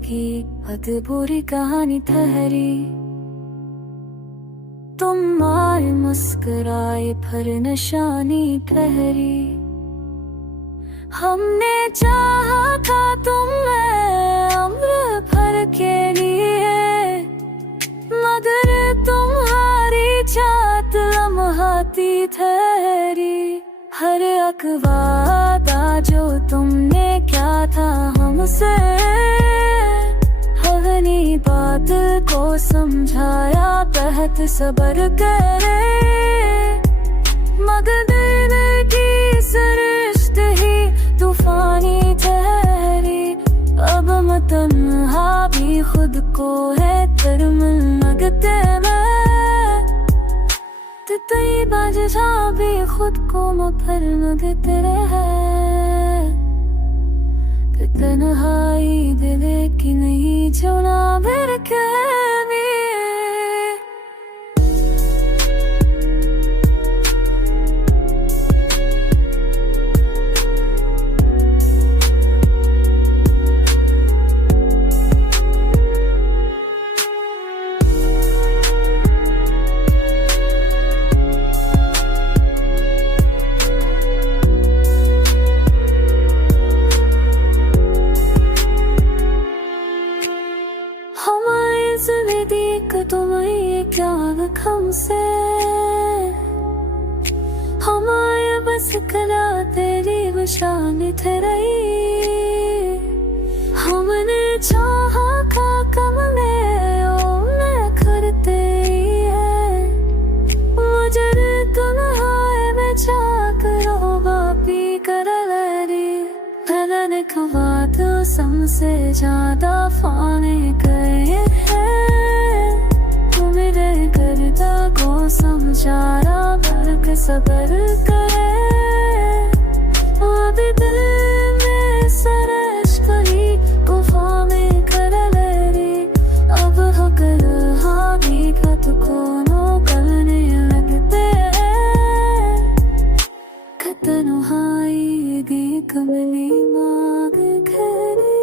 जिंदगी अधूरी कहानी ठहरी। तुम आए मुस्कुराए फिर निशानी ठहरी। हमने चाहा था तुम्हें उम्र भर के लिए, मगर तुम्हारी चाहत लम्हाती ठहरी। हर एक वादा जो तुमने क्या था हमसे, हवनी बात को समझाया बेहद सब्र करे। मगर दिल की सरिश्त ही तूफानी ठहरी। अब मैं तन्हा भी खुद को है तरमिल लगते में, तई बाज जा भी खुद को मफर लगते रहे। तन्हाई दिले की नहीं छोड़ा फिर कभी। तुम्हें क्या हमसे हमारे बस कला तेरी बशान ठहराई। हमने चाहा का कम में ओ मैं करते है, मुझे तुम्हारे में चाकरो बापी कर लरी। मैंने कहा तो सबसे ज्यादा फाने गए हैं, मेरे करता को समझाना बल्क सबर करे। अब दिल में सरश करी गुफा में कर ले। अब हकर हावी खत को नो करने लगते हैं। खतन हाई गी कमली मांग खरी।